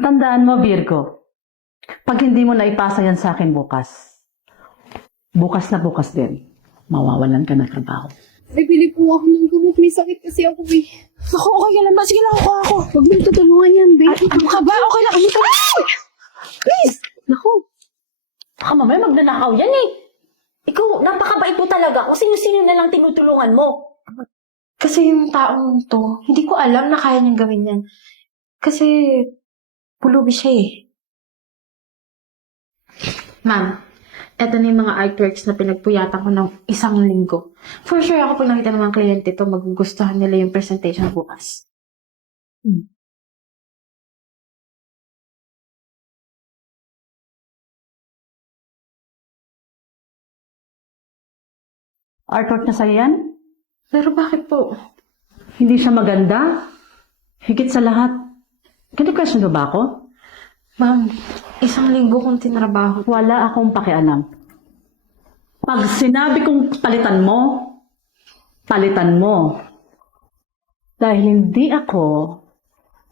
Tandaan mo, Virgo, pag hindi mo naipasa yan sa akin bukas, bukas na bukas din, mawawalan ka ng trabaho. Bibili po ako ng gamot. May sakit kasi ako eh. Naku, okay lang ba? Sige lang, ako. Huwag mo tutulungan yan, babe. Ano ka ba? Okay lang. Ano Please! Naku. Baka mamaya magnanakaw yan eh. Ikaw, napakabait mo talaga. Kung sino-sino na lang tinutulungan mo. Kasi yung taong to, hindi ko alam na kaya niyang gawin yan. Kasi, pulubi siya eh. Ma'am, eto na yung mga artworks na pinagpuyatan ko ng 1 linggo. For sure, ako pag nakita ng mga kliyente to, magugustuhan nila yung presentation bukas. Artwork na sa'yo yan? Pero bakit po? Hindi siya maganda? Higit sa lahat, kinukwestiyon mo ba ako? Ma'am, 1 linggo kong tinrabaho. Wala akong pakialam. Pag sinabi kong palitan mo, palitan mo. Dahil hindi ako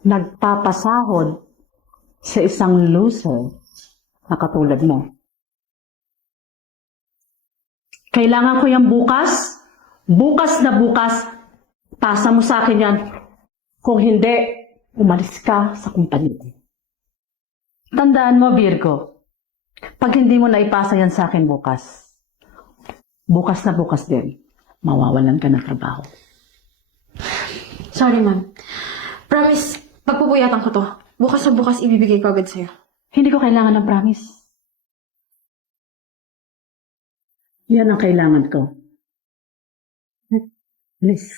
nagpapasahod sa isang loser na katulad mo. Kailangan ko yan bukas. Bukas na bukas. Pasa mo sa akin yan. Kung hindi, umalis ka sa kumpanya. Tandaan mo, Virgo. Pag hindi mo naipasa yan sa akin bukas, bukas na bukas din, mawawalan ka ng trabaho. Sorry, ma'am. Promise, pagpupuyatan ko to. Bukas na bukas ibibigay ko agad sa'yo. Hindi ko kailangan ng promise. Yan ang kailangan ko. Please.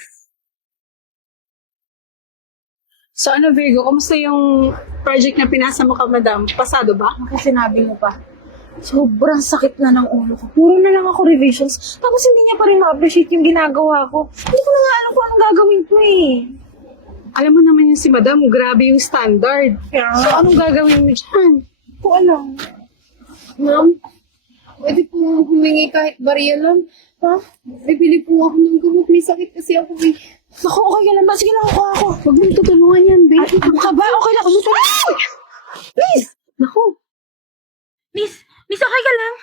So ano Virgo, kamusta yung project na pinasa mo ka, madam? Pasado ba? Kasi sinabi mo pa. Sobrang sakit na ng ulo ko. Puro na lang ako revisions. Tapos hindi niya pa rin ma-appreciate yung ginagawa ko. Hindi ko na nga alam kung anong gagawin ko eh. Alam mo naman yung si madam, grabe yung standard. So anong gagawin mo dyan? Hindi ko alam. Ma'am, pwede po humingi kahit bariya lang. Ha? Bibili po ako ng gamot. May sakit kasi ako eh. Naku, okay lang ba? Sige lang, ako. Huwag mo tutulungan yan, babe. Ano ka ba? Okay lang. Please! Naku. Miss, okay ka lang?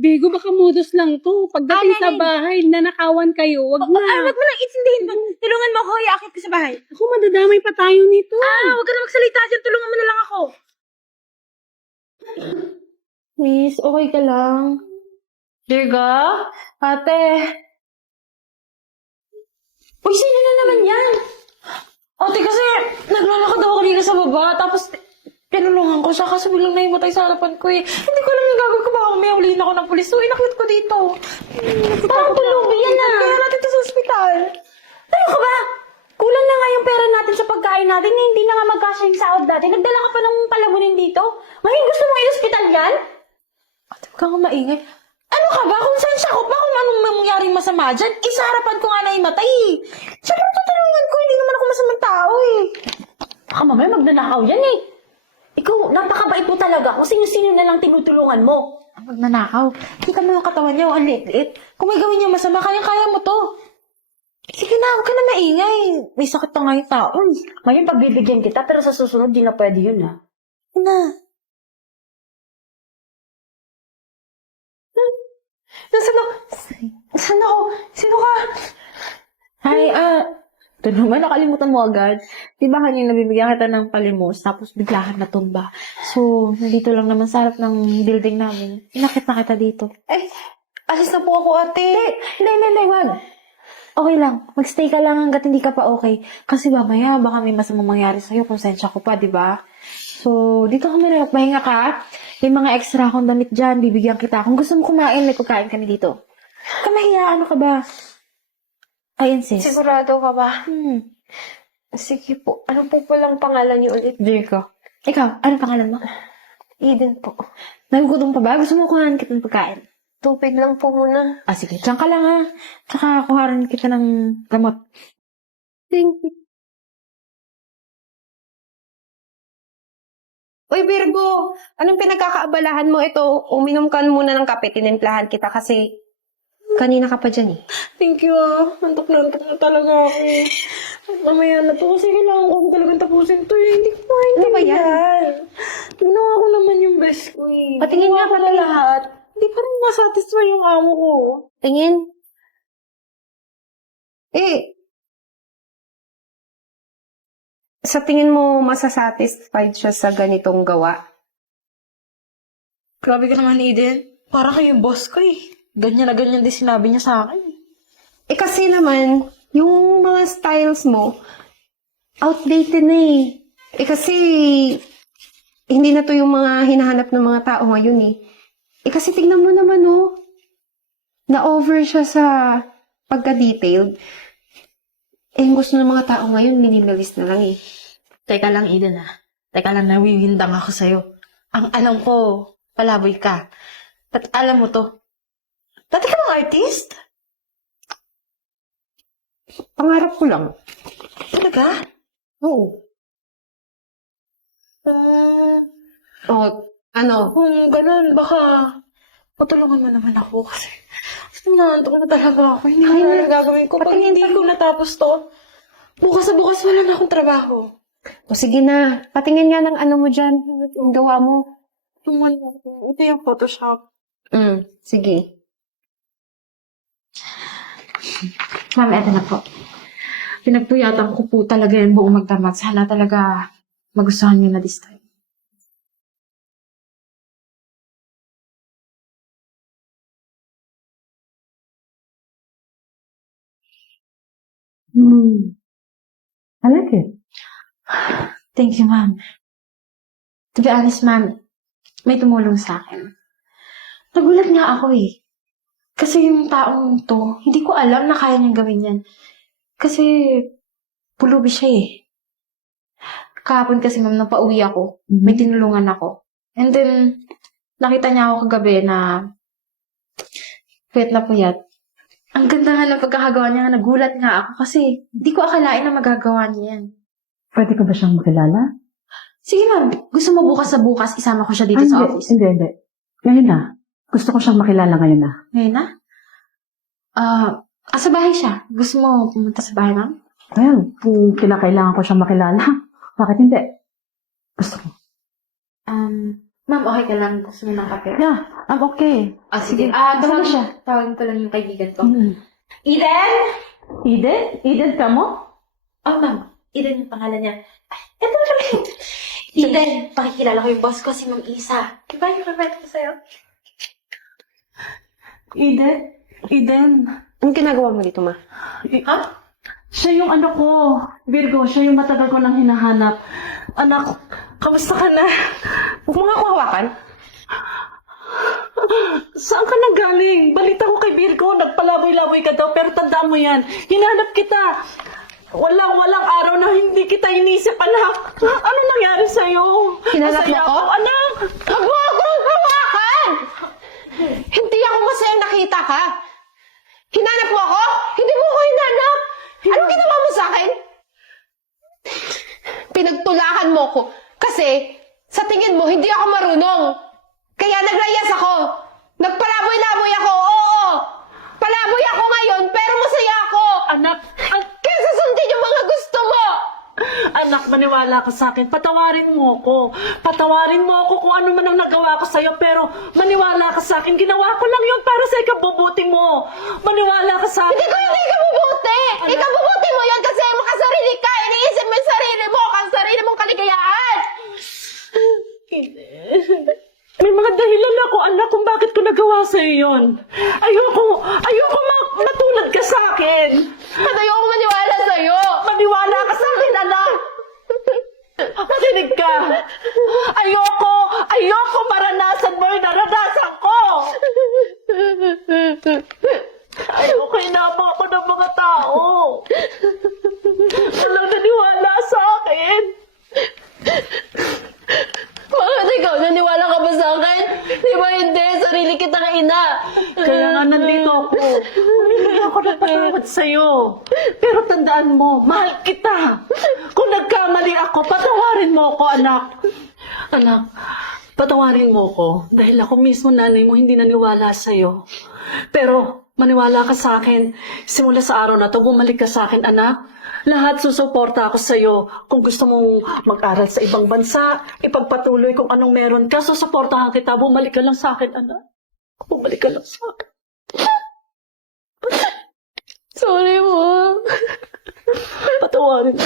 Virgo, baka modus lang to. Pagdating sa bahay, nanakawan kayo. Wag na. Wag mo lang intindihin mo. Tulungan mo ako, iakit ka sa bahay. Ako, madadamay pa tayo nito. Wag ka na magsalita dyan. Tulungan mo na lang ako. Miss, okay ka lang? Virgo? Ate? Uy, sino na naman yan? Ate, kasi naglalakad ako kanina sa baba, tapos pinulungan ko siya kasi biglang naimatay sa harapan ko eh. Hindi ko alam yung gagawin ko, baka may huliin ako ng pulis. So, inakit ko dito. Parang tulubi yan ah. Kaya natin ito sa ospital. Ano ka ba? Kulang na nga yung pera natin sa pagkain natin na hindi na nga magkasya yung sahod natin. Nagdala ka pa ng palamunin dito. Ngayon gusto mo i-hospital yan? Ate, huwag kang maingay. Ano ka ba? Kung saan siya ko pa, kung anong mangyaring masama dyan, sa harapan ko nga naimatay eh. Siyempre, tutulungan ko, hindi naman ako masamang tao eh. Baka mamaya magnanakaw yan eh. Ikaw, napakabait mo talaga. Kung sino-sino na lang tinutulungan mo. Magnanakaw. Kita mo yung katawan niya, ang liit-liit. Kung may gawin niya masama, kaya mo to. Sige na, huwag ka na maingay. May sakit pa nga yung tao. Ngayon pagbibigyan kita, pero sa susunod di na pwede yun ha. Sige na. Nasaan ako? Sino ka? Hi, ito naman, nakalimutan mo agad. Di ba kanina bibigyan kita ng palimos, tapos bigla ka natumba. So, nandito lang naman sa harap ng building namin. Inakit na kita dito. Alis na po ako, ate. Hindi, wag. Okay lang. Magstay ka lang hanggat hindi ka pa okay. Kasi mamaya, baka may masamang mangyari sa'yo. Konsensya ko pa, di ba? So, dito kami rin. Pahinga ka. May mga extra akong damit dyan. Bibigyan kita. Kung gusto mo kumain, may pagkain kami dito. Kamahiya, ano ka ba? Ayun, sis. Sigurado ka ba? Sige Po, ano po palang pangalan niyo ulit? Virgo. Ikaw, ano pangalan mo? Eden po. Nagugutom pa ba? Gusto mo kuhanan kita ng pagkain? Tubig lang po muna. Sige. Diyan ka lang, ha? Tsaka kuhanan kita ng gamot. Thank you. Uy, Virgo! Anong pinagkakaabalahan mo? Ito, uminom ka muna ng kape. Tinimplahan kita kasi kanina ka pa dyan eh. Thank you, Antok na talaga ako. Mamaya na to. Kasi kailangan ko talagang tapusin to eh. Hindi ko Ano ba maintindihan. yan? Patingin nga, Ginawa ko na patingin. lahat. Hindi pa rin nasatisfy yung amo ko. Tingin. Eh, sa tingin mo masasatisfied siya sa ganitong gawa? Grabe ka naman, Eden. Para kayong boss ko eh. Ganyan na ganyan din sinabi niya sa akin. Eh kasi naman, yung mga styles mo, outdated na eh. Eh kasi, hindi na to yung mga hinahanap ng mga tao ngayon eh. Eh kasi tignan mo naman oh, na-over siya sa pagka-detailed. Eh yung gusto ng mga tao ngayon, minimalist na lang eh. Teka lang, Eden ah. Teka lang, nawiwindang ako sa'yo. Ang alam ko, palaboy ka. At alam mo to. Dati ka bang artist? Pangarap ko lang. Talaga? Oo. Oh, ano? Kung ganun, baka patulungan mo naman ako kasi nanto na talaga ako. Hindi ko Ay, na gagawin ko. Pag hindi ko natapos to, bukas sa bukas wala na akong trabaho. O sige na, patingin nga ng ano mo dyan, yung gawa mo. Ito yung Photoshop. Sige. Ma'am, eto na po. Pinagpuyatan ko po talaga yung buong magdamag. Sana talaga magustuhan niyo na this time. I like it. Thank you, ma'am. To be honest, ma'am, may tumulong sa akin. Nagulat nga ako eh. Kasi yung taong to, hindi ko alam na kaya niyang gawin yan. Kasi, pulubi siya eh. Kahapon kasi, ma'am, nang pauwi ako, may tinulungan ako. And then, nakita niya ako kagabi na puyat na puyat. Ang ganda nga ng pagkakagawa niya, nagulat nga ako kasi hindi ko akalain na magagawa niya yan. Pwede ko ba siyang makilala? Sige, ma'am. Gusto mo bukas sa bukas, isama ko siya dito sa office. Hindi. Ngayon na. Gusto ko siyang makilala ngayon na. Ngayon na? Sa bahay siya. Gusto mo pumunta sa bahay, ma'am? Well, kung kailangan ko siyang makilala, bakit hindi? Gusto ko. Ma'am, okay ka lang. Gusto mo ng kape? Yeah, I'm okay. Sige. tawagin siya. Tawagin ko lang yung kaibigan ko. Mm. Eden? Eden? Eden ka mo? Oh, ma'am. Eden yung pangalan niya. Ay, eto na pala. Eden, pakikilala ko yung boss ko, si Ma'am Isa. Diba yung kapit ko sa'yo? Eden. Anong ginagawa mo dito, ma? Ha? Siya yung ano ko, Virgo, siya yung matagal ko nang hinahanap. Anak, kamusta ka na? Huwag mo nga ako hawakan. Saan ka nanggaling? Balita ko kay Virgo, nagpalaboy-laboy ka daw, pero tandaan mo yan, hinanap kita. Walang araw na hindi kita inisip, anak. Ano nangyari sa'yo? Hinanap mo Masaya ko? Anak! Huwag mo akong hawakan! Hindi ako masaya nakita ka. Hinanap mo ako? Hindi mo ako hinanap. Anong ginawa mo sa akin? Pinagtulakan mo ko. Kasi, sa tingin mo, hindi ako marunong. Kaya naglayas ako. Nagpalaboy-laboy ako, oo. Palaboy ako ngayon, pero masaya ako. Anak! Kaya susundin yung mga gusto mo. Anak, maniwala ka sa akin. Patawarin mo ko. Patawarin mo ako kung ano man ang nagawa ko sa'yo, pero maniwala ka sa akin. Ginawa ko lang yun para sa ikabubuti mo. Maniwala ka sa akin. Hindi ko hindi ikabubuti. Ikabubuti mo yun kasi makasarili ka. Iniisip mo yung sarili mo, sarili mong kaligayahan. May mga dahilan ako, anak, kung bakit ko nagawa sa'yo yun. Ayoko matulad ka sa akin. At ayoko maniwala sa'yo. Maniwala ka sa akin, anak. Makinig ka. Ayoko maranasan mo yung naranasan ko. Ayoko inapo ako ng mga tao. Walang naniwala sa akin. Bakit ikaw? Naniwala ka ba sa akin? Di ba hindi? Sarili kitang ina. Kaya nga nandito ako. Hindi ako napatawad sa'yo. Pero tandaan mo, mahal kita. Kung nagkamali ako, patawarin mo ako, anak. Anak, patawarin mo ko. Dahil ako mismo, nanay mo, hindi naniwala sa'yo. Pero maniwala ka sa akin. Simula sa araw na to, bumalik ka sa akin, anak. Lahat susuporta ako sa'yo. Kung gusto mong mag-aral sa ibang bansa, ipagpatuloy kung anong meron ka, susuportahan kita. Bumalik ka lang sa akin, anak. Bumalik ka lang sa akin. Sorry, Mom. Patawarin mo.